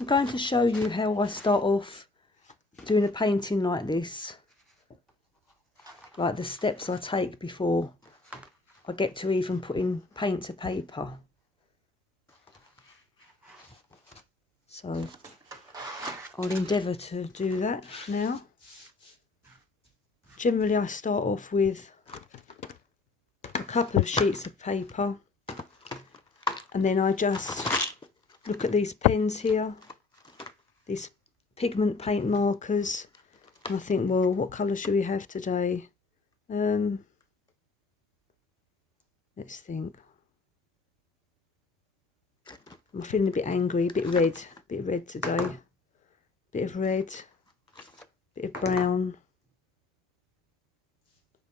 I'm going to show you how I start off doing a painting like this, like the steps I take before I get to even putting paint to paper. So I'll endeavour to do that now. Generally I start off with a couple of sheets of paper, and then I just look at these pens here, these pigment paint markers, and I think, well, what colour should we have today? Let's think. I'm feeling a bit angry, a bit red today. Bit of red, bit of brown,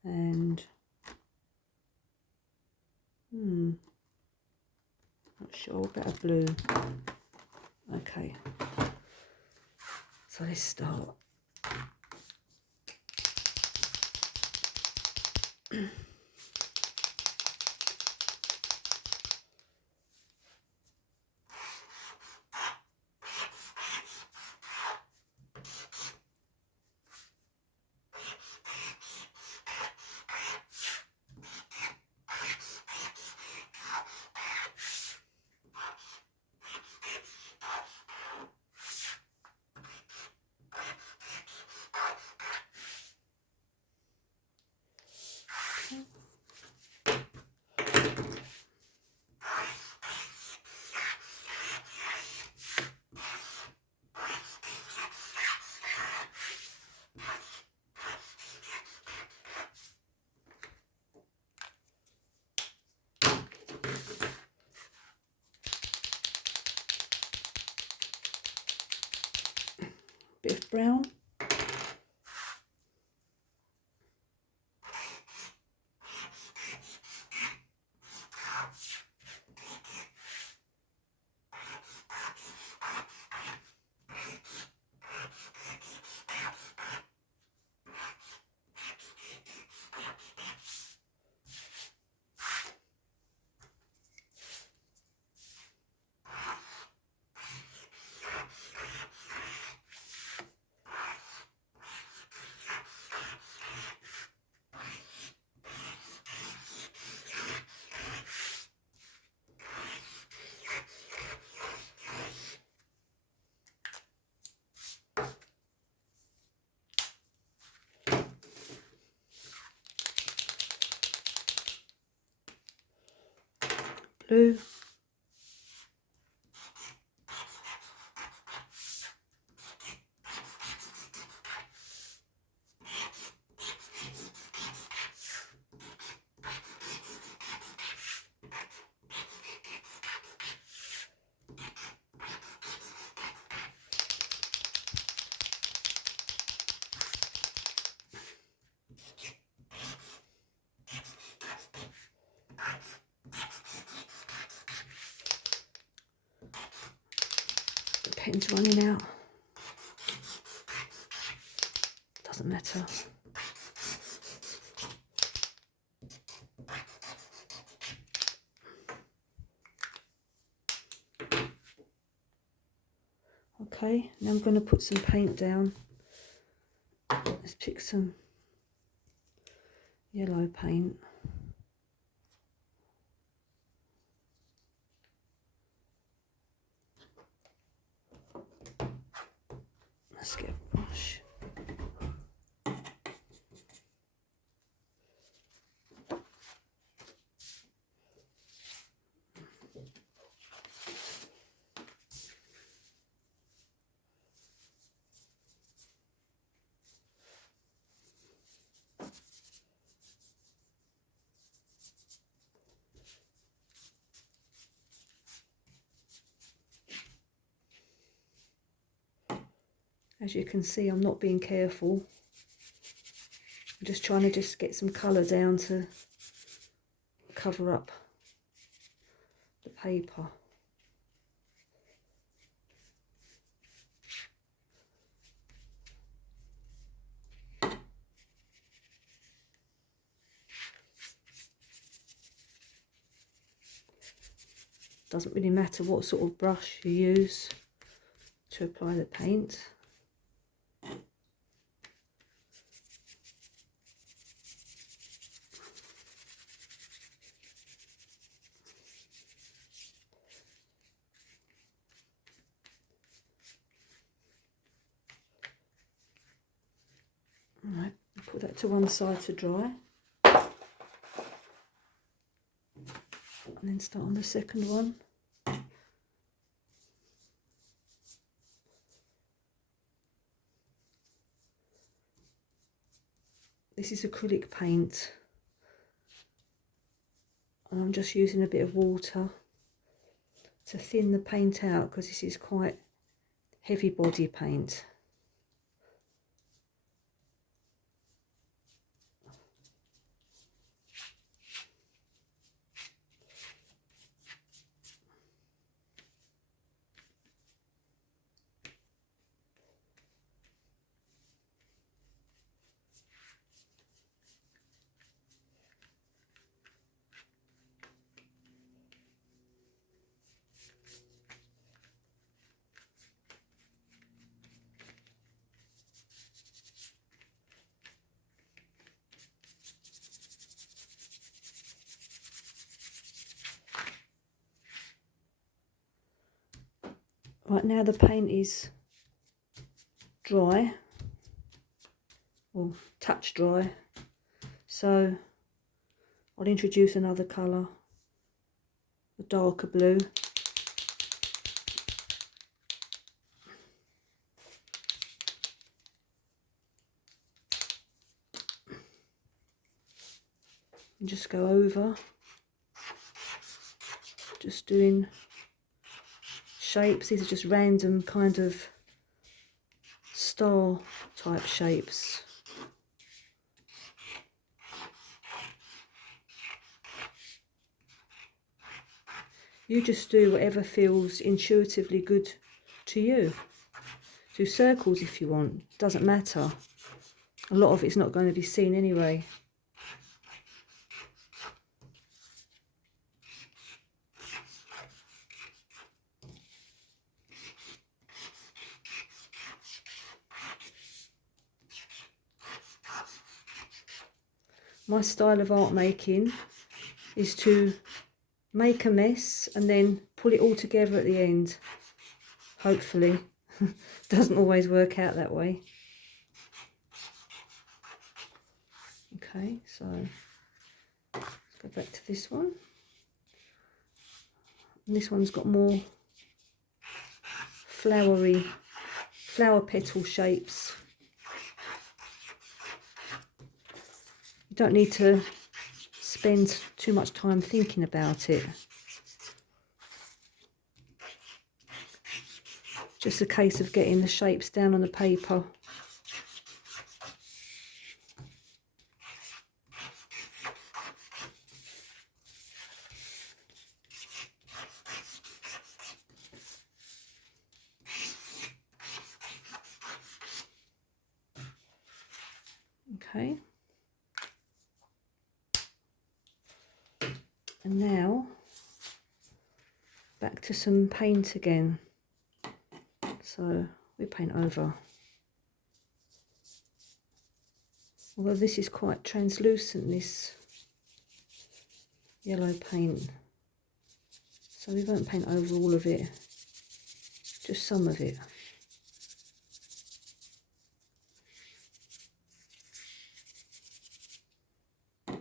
and not sure, a bit of blue. Okay, so let's start. Bit of brown. Blue. The pen's running out. Doesn't matter. Okay, now I'm going to put some paint down. Let's pick some yellow paint. Let's get a brush. As you can see, I'm not being careful. I'm just trying to get some colour down to cover up the paper. Doesn't really matter what sort of brush you use. to apply the paint. Alright, put that to one side to dry. And then start on the second one. This is acrylic paint. And I'm just using a bit of water to thin the paint out because this is quite heavy body paint. Right, now the paint is dry, or touch dry, so I'll introduce another colour, a darker blue. And just go over, just doing shapes. These are just random kind of star type shapes. You just do whatever feels intuitively good to you. Do circles if you want, doesn't matter. A lot of it's not going to be seen anyway. My style of art making is to make a mess and then pull it all together at the end. Hopefully. Doesn't always work out that way. Okay, so let's go back to this one. And this one's got more flowery, flower petal shapes. You don't need to spend too much time thinking about it. Just a case of getting the shapes down on the paper. Okay. And now back to some paint again. So we paint over. Although this is quite translucent, this yellow paint. So we won't paint over all of it, just some of it. Okay.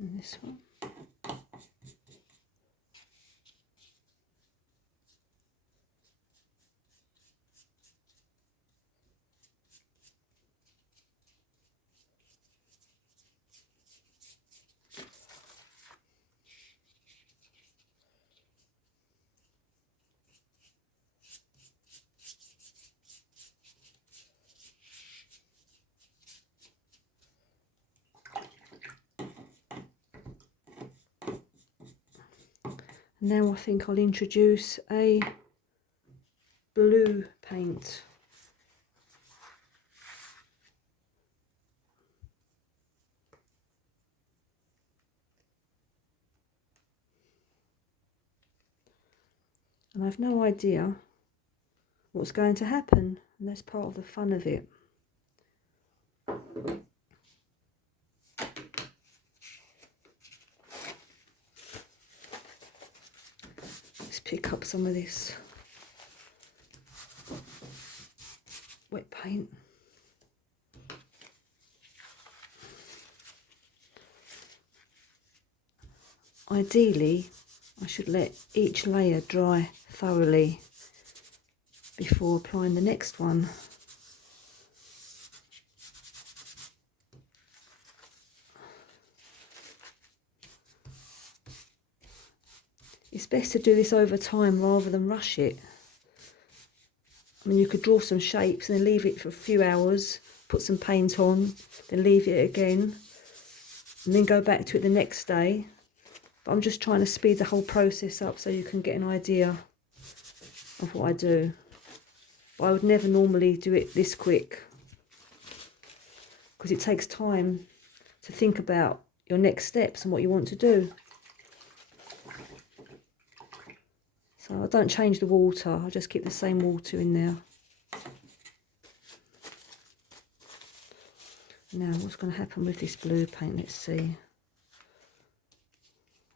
And this one. Now I think I'll introduce a blue paint. And I've no idea what's going to happen, and that's part of the fun of it. Let's pick up some of this wet paint. Ideally, I should let each layer dry thoroughly before applying the next one. It's best to do this over time rather than rush it. I mean, you could draw some shapes and then leave it for a few hours, put some paint on, then leave it again, and then go back to it the next day. But I'm just trying to speed the whole process up so you can get an idea of what I do. But I would never normally do it this quick, because it takes time to think about your next steps and what you want to do. So I don't change the water, I just keep the same water in there. Now, what's going to happen with this blue paint? Let's see.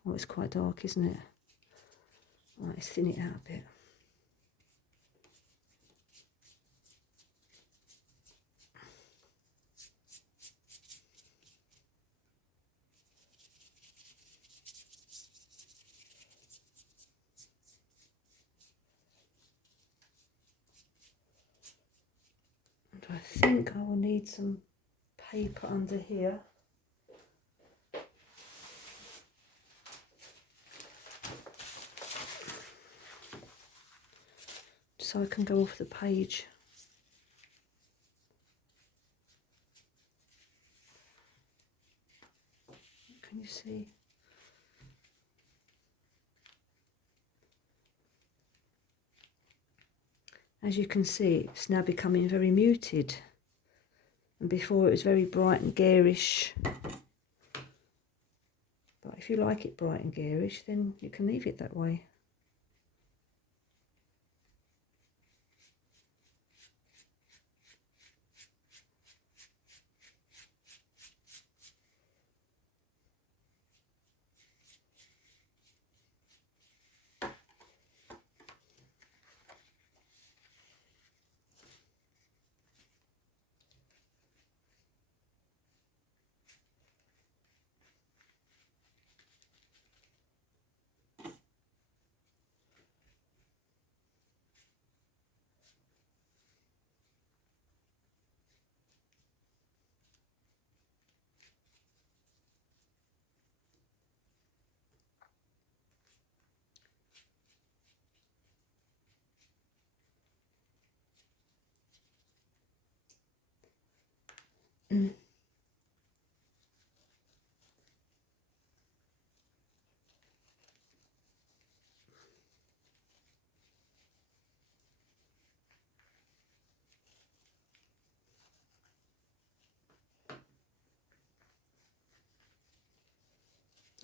Oh, it's quite dark, isn't it? Right, let's thin it out a bit. And I think I will need some paper under here. So I can go off the page. Can you see? As you can see, it's now becoming very muted. And before it was very bright and garish. But if you like it bright and garish, then you can leave it that way.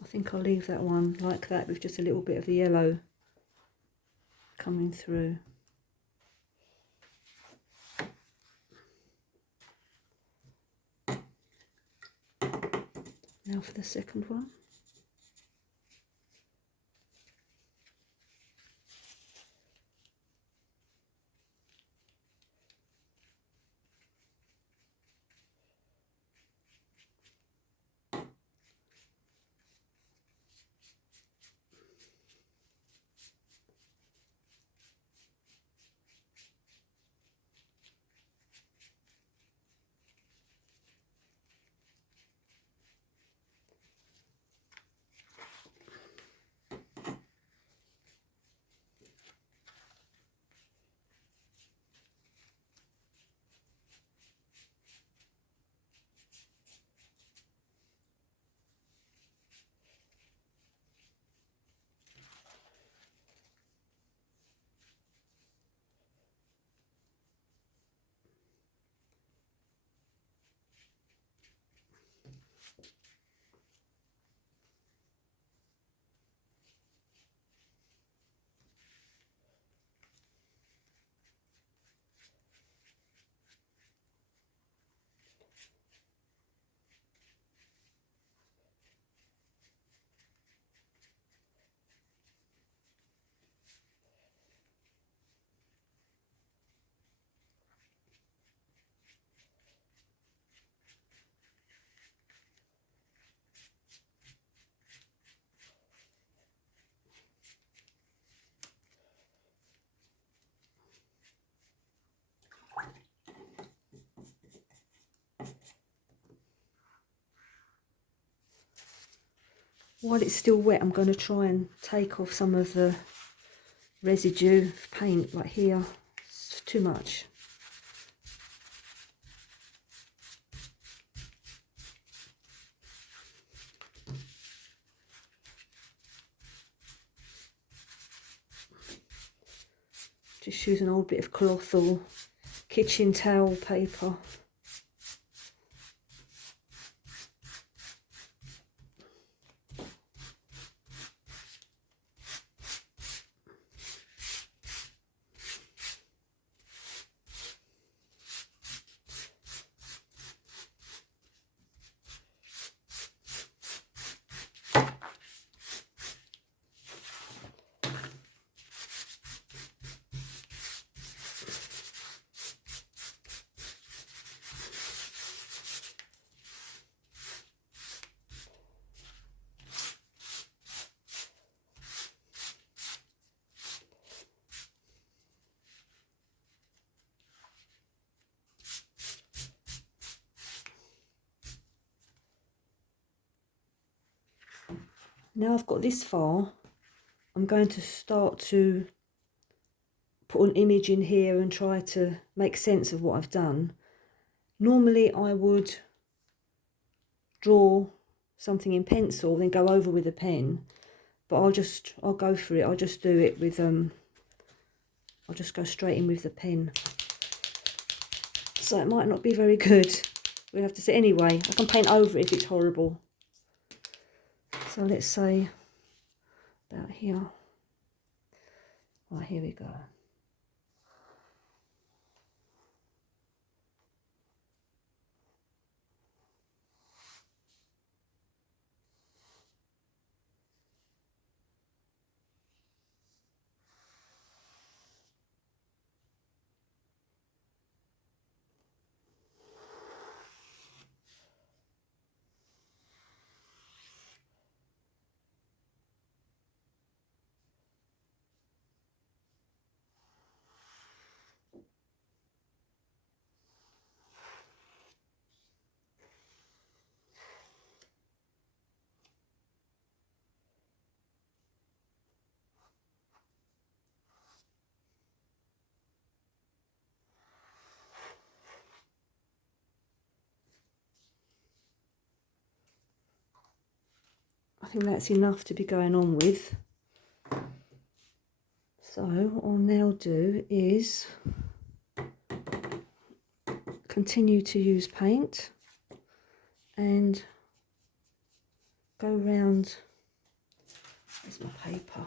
I think I'll leave that one like that with just a little bit of the yellow coming through. Now for the second one. while it's still wet, I'm going to try and take off some of the residue of paint, like here. It's too much. Just use an old bit of cloth or kitchen towel paper. Now I've got this far, I'm going to start to put an image in here and try to make sense of what I've done. Normally I would draw something in pencil, then go over with a pen, but I'll go for it. I'll just do it with I'll just go straight in with the pen. So it might not be very good. We'll have to see. Anyway, I can paint over it if it's horrible. So let's say about here. Right, here we go. I think that's enough to be going on with. So what I'll now do is continue to use paint and go round. There's my paper.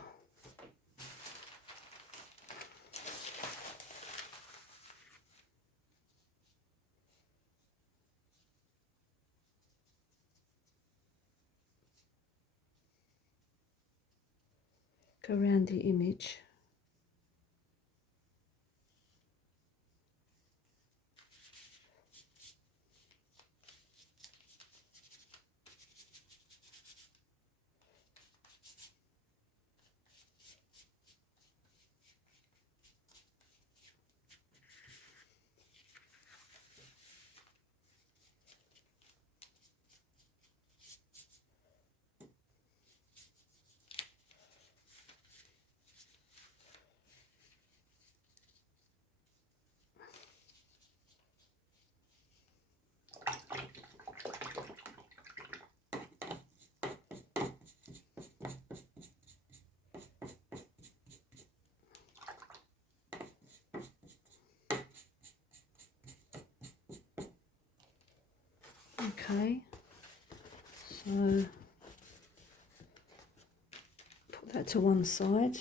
Go around the image. Okay, so put that to one side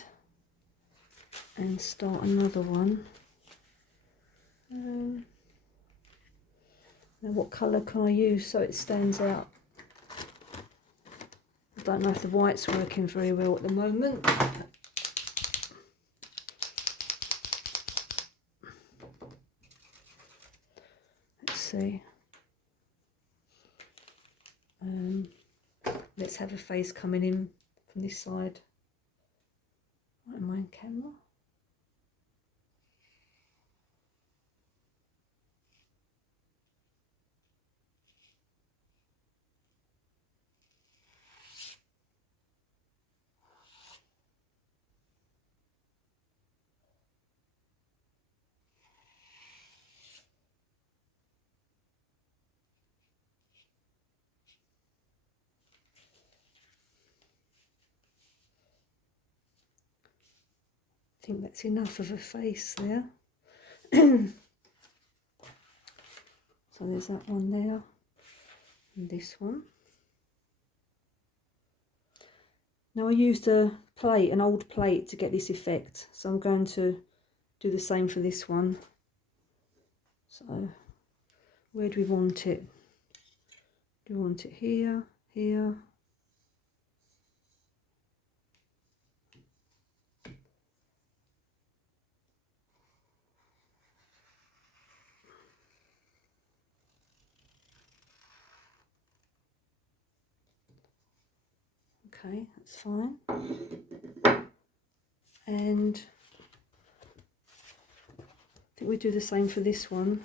and start another one. Now what colour can I use so it stands out? I don't know if the white's working very well at the moment. Let's see. Let's have a face coming in from this side. Right, am I on camera? think that's enough of a face there. So there's that one there, and this one. Now I used a plate, an old plate, to get this effect, so I'm going to do the same for this one. So where do we want it? Do we want it here, here? Okay, that's fine. And I think we do the same for this one.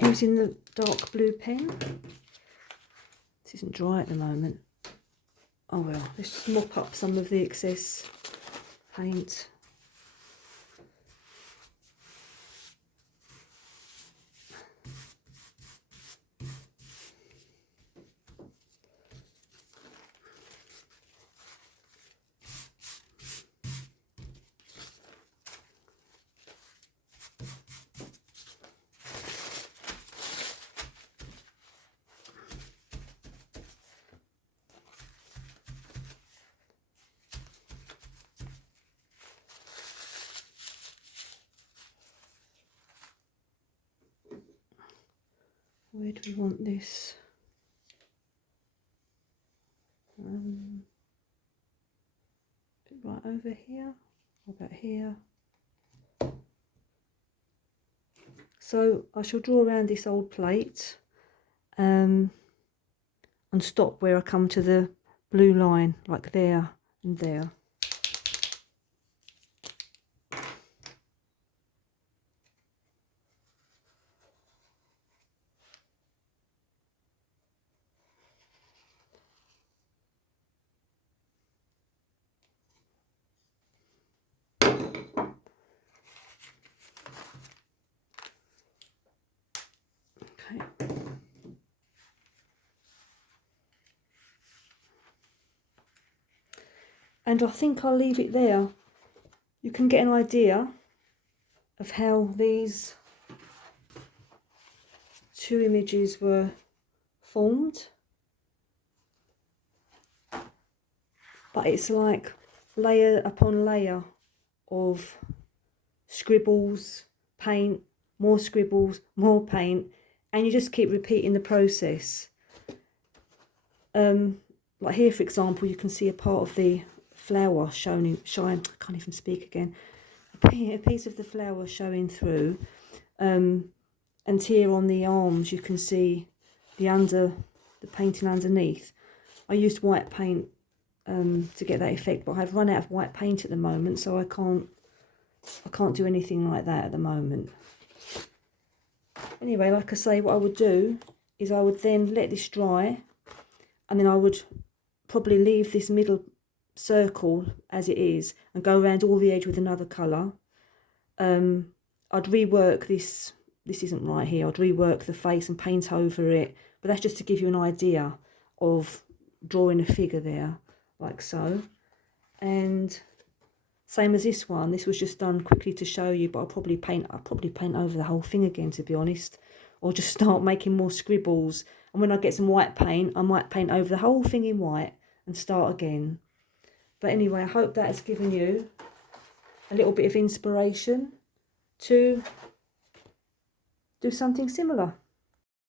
Using the dark blue pen. This isn't dry at the moment. Oh well, let's just mop up some of the excess paint. Where do we want this? Right over here, or about here. So I shall draw around this old plate and stop where I come to the blue line, like there and there. Okay. And I think I'll leave it there. You can get an idea of how these two images were formed. But it's like layer upon layer of scribbles, paint, more scribbles, more paint, and you just keep repeating the process. Like here, for example, you can see a part of the flower shine. I can't even speak again. A piece of the flower showing through, and here on the arms you can see the painting underneath. I used white paint to get that effect, but I've run out of white paint at the moment, so I can't do anything like that at the moment. Anyway, like I say, what I would do is I would then let this dry, and then I would probably leave this middle circle as it is and go around all the edge with another colour. I'd rework this isn't right here, I'd rework the face and paint over it, but that's just to give you an idea of drawing a figure there, like so. And same as this one, this was just done quickly to show you, but I'll probably paint over the whole thing again, to be honest, or just start making more scribbles, and when I get some white paint, I might paint over the whole thing in white and start again. But anyway, I hope that has given you a little bit of inspiration to do something similar.